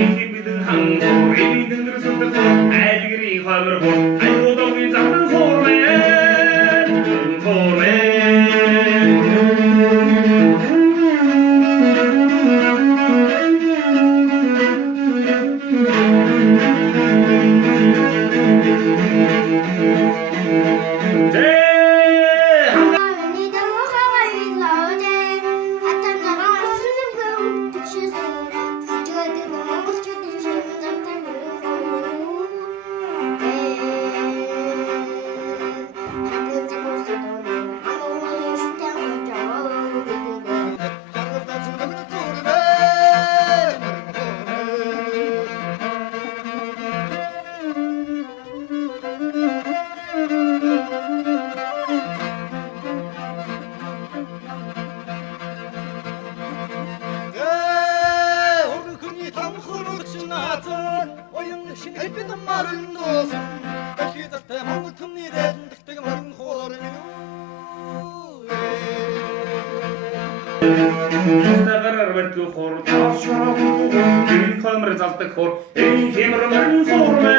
Инхи бидэн хангуур эвидэн дэрсэлдэг айлгэрийн хоймор хор аюудогийн замдан хуурмэн Instagram бэлтгэх хор тав шороо энэ камер залдаг хор энэ хэмэр мөрөн хормэ